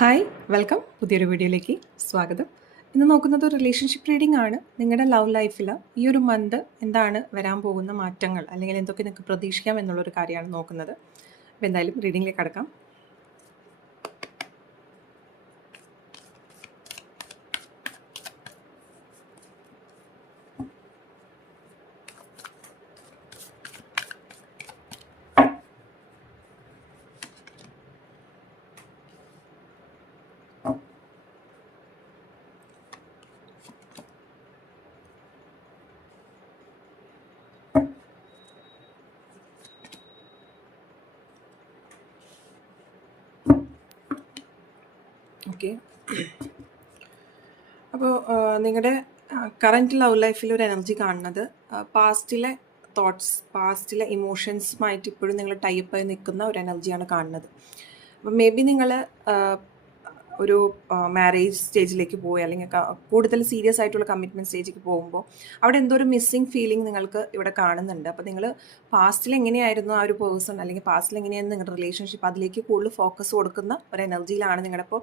Hi welcome പുതിയൊരു വീഡിയോയിലേക്ക് സ്വാഗതം. ഇന്ന് നോക്കുന്നത് റിലേഷൻഷിപ്പ് റീഡിംഗ് ആണ്. നിങ്ങളുടെ ലവ് ലൈഫിൽ ഈ ഒരു മന്ത് എന്താണ് വരാൻ പോകുന്ന മാറ്റങ്ങൾ അല്ലെങ്കിൽ എന്തൊക്കെ നിങ്ങൾക്ക് പ്രതീക്ഷിക്കാം എന്നുള്ളൊരു കാര്യമാണ് നോക്കുന്നത്. അപ്പോൾ എന്തായാലും റീഡിങ്ങിലേക്ക് കടക്കാം. ഓക്കെ, അപ്പോൾ നിങ്ങളുടെ കറൻറ്റ് ലവ് ലൈഫിൽ ഒരു എനർജി കാണുന്നത് പാസ്റ്റിലെ തോട്ട്സ്, പാസ്റ്റിലെ ഇമോഷൻസുമായിട്ട് ഇപ്പോഴും നിങ്ങൾ ടൈപ്പായി നിൽക്കുന്ന ഒരു എനർജിയാണ് കാണുന്നത്. അപ്പം മേ ബി നിങ്ങൾ ഒരു മാരേജ് സ്റ്റേജിലേക്ക് പോയി അല്ലെങ്കിൽ കൂടുതൽ സീരിയസ് ആയിട്ടുള്ള കമ്മിറ്റ്മെൻറ്റ് സ്റ്റേജിലേക്ക് പോകുമ്പോൾ അവിടെ എന്തോ ഒരു മിസ്സിങ് ഫീലിംഗ് നിങ്ങൾക്ക് ഇവിടെ കാണുന്നുണ്ട്. അപ്പോൾ നിങ്ങൾ പാസ്റ്റിൽ എങ്ങനെയായിരുന്നു ആ ഒരു പേഴ്സൺ അല്ലെങ്കിൽ പാസ്റ്റിൽ എങ്ങനെയായിരുന്നു നിങ്ങളുടെ റിലേഷൻഷിപ്പ്, അതിലേക്ക് കൂടുതൽ ഫോക്കസ് കൊടുക്കുന്ന ഒരു എനർജിയിലാണ് നിങ്ങളുടെ ഇപ്പോൾ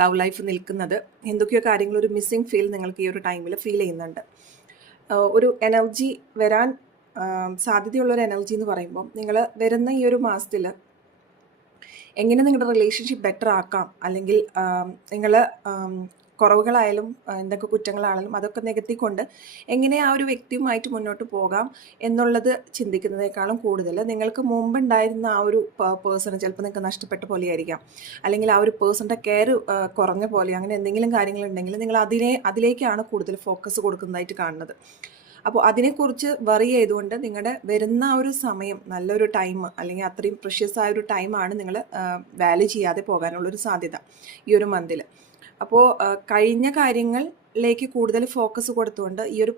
ലവ് ലൈഫ് നിൽക്കുന്നത്. എന്തൊക്കെയോ കാര്യങ്ങൾ ഒരു മിസ്സിങ് ഫീൽ നിങ്ങൾക്ക് ഈ ഒരു ടൈമിൽ ഫീൽ ചെയ്യുന്നുണ്ട്. ഒരു എനർജി വരാൻ സാധ്യതയുള്ളൊരു എനർജി എന്ന് പറയുമ്പോൾ നിങ്ങൾ വരുന്ന ഈ ഒരു മാസത്തിൽ എങ്ങനെ നിങ്ങളുടെ റിലേഷൻഷിപ്പ് ബെറ്റർ ആക്കാം, അല്ലെങ്കിൽ നിങ്ങൾ കുറവുകളായാലും എന്തൊക്കെ കുറ്റങ്ങളാണെങ്കിലും അതൊക്കെ നികത്തിക്കൊണ്ട് എങ്ങനെ ആ ഒരു വ്യക്തിയുമായിട്ട് മുന്നോട്ട് പോകാം എന്നുള്ളത് ചിന്തിക്കുന്നതിനേക്കാളും കൂടുതൽ നിങ്ങൾക്ക് മുമ്പുണ്ടായിരുന്ന ആ ഒരു പേഴ്സൺ ചിലപ്പോൾ നിങ്ങൾക്ക് നഷ്ടപ്പെട്ട പോലെയായിരിക്കാം, അല്ലെങ്കിൽ ആ ഒരു പേഴ്സണിൻ്റെ കെയർ കുറഞ്ഞ പോലെ അങ്ങനെ എന്തെങ്കിലും കാര്യങ്ങളുണ്ടെങ്കിൽ നിങ്ങൾ അതിലേക്കാണ് കൂടുതൽ ഫോക്കസ് കൊടുക്കുന്നതായിട്ട് കാണുന്നത്. അപ്പോൾ അതിനെക്കുറിച്ച് വറി ചെയ്തുകൊണ്ട് നിങ്ങളുടെ വരുന്ന ഒരു സമയം നല്ലൊരു ടൈം അല്ലെങ്കിൽ അത്രയും പ്രഷ്യസ് ആയ ഒരു ടൈമാണ് നിങ്ങൾ വാല്യൂ ചെയ്യാതെ പോകാനുള്ളൊരു സാധ്യത ഈ ഒരു അപ്പോൾ കഴിഞ്ഞ കാര്യങ്ങളിലേക്ക് കൂടുതൽ ഫോക്കസ് കൊടുത്തുകൊണ്ട് ഈ ഒരു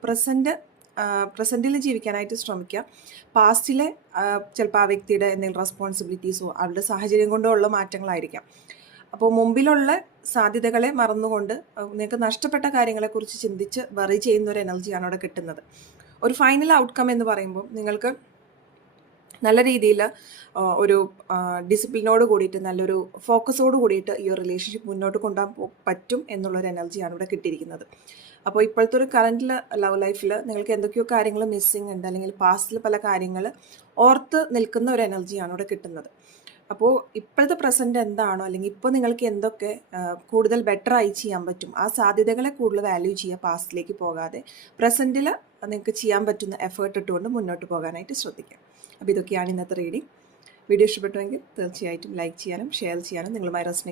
പ്രസൻറ്റിൽ ജീവിക്കാനായിട്ട് ശ്രമിക്കുക. പാസ്റ്റിലെ ചിലപ്പോൾ ആ വ്യക്തിയുടെ എന്തെങ്കിലും റെസ്പോൺസിബിലിറ്റീസോ അവരുടെ സാഹചര്യം കൊണ്ടോ ഉള്ള മാറ്റങ്ങളായിരിക്കാം. അപ്പോൾ മുമ്പിലുള്ള സാധ്യതകളെ മറന്നുകൊണ്ട് നിങ്ങൾക്ക് നഷ്ടപ്പെട്ട കാര്യങ്ങളെക്കുറിച്ച് ചിന്തിച്ച് വറി ചെയ്യുന്ന ഒരു എനർജിയാണ് അവിടെ കിട്ടുന്നത്. ഒരു ഫൈനൽ ഔട്ട്കം എന്ന് പറയുമ്പോൾ നിങ്ങൾക്ക് നല്ല രീതിയിൽ ഒരു ഡിസിപ്ലിനോട് കൂടിയിട്ട് നല്ലൊരു ഫോക്കസോട് കൂടിയിട്ട് ഈ ഒരു റിലേഷൻഷിപ്പ് മുന്നോട്ട് കൊണ്ടുപോകാൻ പറ്റും എന്നുള്ളൊരു എനർജിയാണ് ഇവിടെ കിട്ടിയിരിക്കുന്നത്. അപ്പോൾ ഇപ്പോഴത്തെ ഒരു കറൻറ്റ് ലവ് ലൈഫിൽ നിങ്ങൾക്ക് എന്തൊക്കെയോ കാര്യങ്ങൾ മിസ്സിങ് ഉണ്ട്, അല്ലെങ്കിൽ പാസ്റ്റിൽ പല കാര്യങ്ങൾ ഓർത്ത് നിൽക്കുന്ന ഒരു എനർജിയാണ് ഇവിടെ കിട്ടുന്നത്. അപ്പോൾ ഇപ്പോഴത്തെ പ്രസൻറ്റ് എന്താണോ, അല്ലെങ്കിൽ ഇപ്പോൾ നിങ്ങൾക്ക് എന്തൊക്കെ കൂടുതൽ ബെറ്റർ ആയി ചെയ്യാൻ പറ്റും, ആ സാധ്യതകളെ കൂടുതൽ വാല്യൂ ചെയ്യുക, പാസ്റ്റിലേക്ക് പോകാതെ പ്രസൻറ്റിൽ നിങ്ങൾക്ക് ചെയ്യാൻ പറ്റുന്ന എഫേർട്ട് ഇട്ടുകൊണ്ട് മുന്നോട്ട് പോകാനായിട്ട് ശ്രദ്ധിക്കാം. അപ്പോൾ ഇതൊക്കെയാണ് ഇന്നത്തെ റീഡിംഗ്. വീഡിയോ ഇഷ്ടപ്പെട്ടുവെങ്കിൽ തീർച്ചയായിട്ടും ലൈക്ക് ചെയ്യാനും ഷെയർ ചെയ്യാനും നിങ്ങളുമായി റെസ്റ്റിനെ